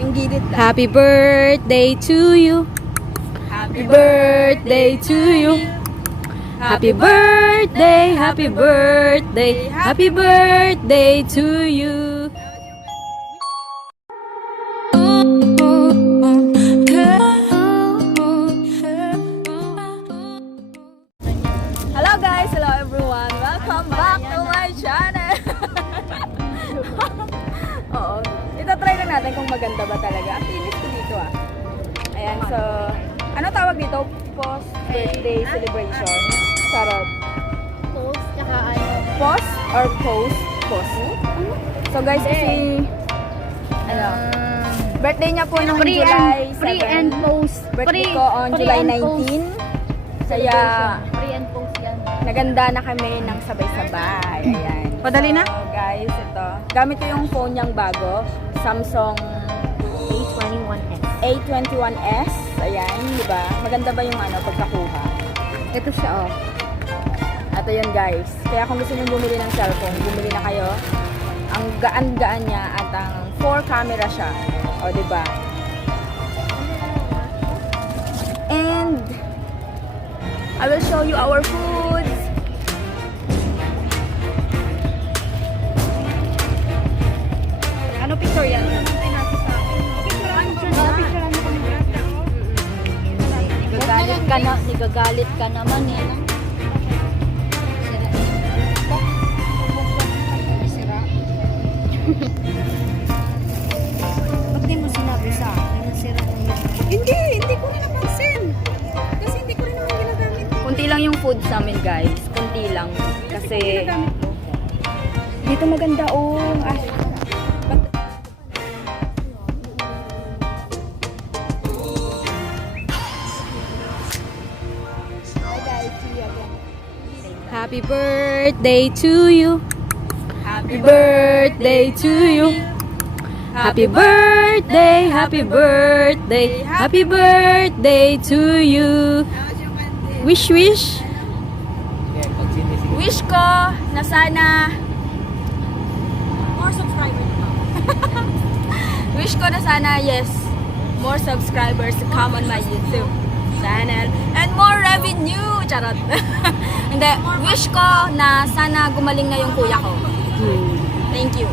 Yung gilid lang. Happy birthday to you. Happy birthday to you. Happy birthday, happy birthday, happy birthday to you. Hello guys! Hello everyone! Welcome back to my channel! Oo. Ito-try lang natin kung maganda ba talaga. Ang tinis ko dito ah. Ayan, so... Ano tawag dito? Post-birthday celebration. Sarap. Post, tsaka ano? Post or post? Post. So guys, kasi... Ano? Birthday niya po nung July 7. Pre and post. Birthday ko on July 19. Kaya... Pre and post yan. Naganda na kami ng sabay-sabay. Ayan. Padali na? So, guys, ito. Gamit ko yung phone niyang bago. Samsung A21S. A21s. Ayan, di ba? Maganda ba yung pagkakuha? Ito siya, oh. Ito yun, guys. Kaya kung gusto niyo bumili ng cellphone, bumili na kayo. Ang gaan-gaan niya at ang 4 camera siya. O, di ba? And I will show you our foods. Ano picture yan? Nagagalit ka naman eh. Ba't di mo sinabi sa akin na sira na yun? Hindi ko rin napansin. Kasi hindi ko rin naman ginagamit. Kunti lang yung food sa amin, guys. Kunti lang. Kasi dito maganda, oh. Happy birthday to you. Happy birthday to you. Happy birthday, happy birthday, happy birthday to you. Wish. Wish ko na sana More subscribers na. wish ko na sana, yes, more subscribers to come on my YouTube channel and more revenue. Charot. Hindi, wish ko na sana gumaling na yung kuya ko. Thank you.